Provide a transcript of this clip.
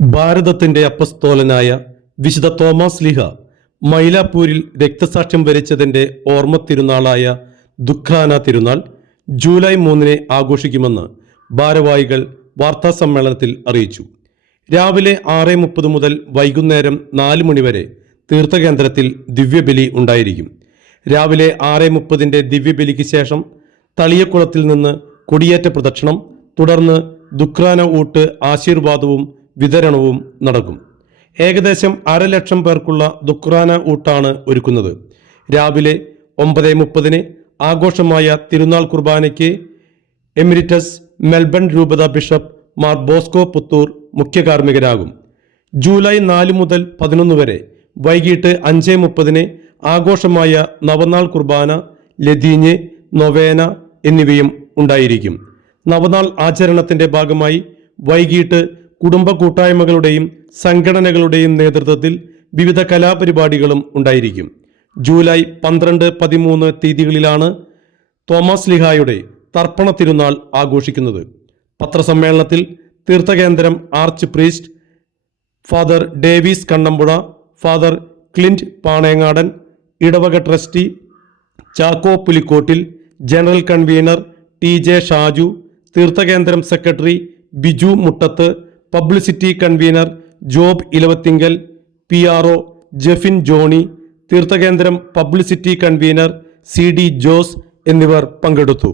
ഭാരതത്തിന്റെ അപ്പസ്തോലനായ വിശുദ്ധ തോമസ് ലിഹ മൈലാപ്പൂരിൽ രക്തസാക്ഷ്യം വരിച്ചതിന്റെ ഓർമ്മ തിരുനാളായ ദുഃഖാന തിരുനാൾ ജൂലൈ മൂന്നിനെ ആഘോഷിക്കുമെന്ന് ഭാരവാഹികൾ വാർത്താ സമ്മേളനത്തിൽ അറിയിച്ചു. രാവിലെ ആറ് മുപ്പത് മുതൽ വൈകുന്നേരം നാല് മണിവരെ തീർത്ഥകേന്ദ്രത്തിൽ ദിവ്യബലി ഉണ്ടായിരിക്കും. രാവിലെ ആറ് മുപ്പതിന്റെ ദിവ്യബലിക്ക് ശേഷം തളിയക്കുളത്തിൽ നിന്ന് കൊടിയേറ്റ പ്രദക്ഷിണം തുടർന്ന് ദുഃഖാന ഊട്ട് ആശീർവാദവും വിതരണവും നടക്കും. ഏകദേശം അരലക്ഷം പേർക്കുള്ള ദുഖ്റാന ഊട്ടാണ് ഒരുക്കുന്നത്. രാവിലെ ഒമ്പത് മുപ്പതിന് ആഘോഷമായ തിരുനാൾ കുർബാനയ്ക്ക് എമിരിറ്റസ് മെൽബൺ രൂപത ബിഷപ്പ് മാർ ബോസ്കോ പുത്തൂർ മുഖ്യ കാർമ്മികരാകും. ജൂലൈ നാല് മുതൽ പതിനൊന്ന് വരെ വൈകിട്ട് അഞ്ച് മുപ്പതിന് ആഘോഷമായ നവനാൾ കുർബാന ലതീഞ്ഞ് നൊവേന എന്നിവയും ഉണ്ടായിരിക്കും. നവനാൾ ആചരണത്തിന്റെ ഭാഗമായി വൈകിട്ട് കുടുംബ കൂട്ടായ്മകളുടെയും സംഘടനകളുടെയും നേതൃത്വത്തിൽ വിവിധ കലാപരിപാടികളും ഉണ്ടായിരിക്കും. ജൂലൈ പന്ത്രണ്ട് പതിമൂന്ന് തീയതികളിലാണ് തോമസ് ലിഹായുടെ തർപ്പണ തിരുനാൾ ആഘോഷിക്കുന്നത്. പത്രസമ്മേളനത്തിൽ തീർത്ഥകേന്ദ്രം archpriest father Davis Kannampuzha father Clint Panengadan ഇടവക trustee Chacko Pulikottil general convener T J Shaju തീർത്ഥകേന്ദ്രം secretary Biju Muttath publicity convener Job Elavathingal P R O Jefin Johny തീർത്ഥകേന്ദ്രം publicity convener C D Jose എന്നിവർ പങ്കെടുത്തു.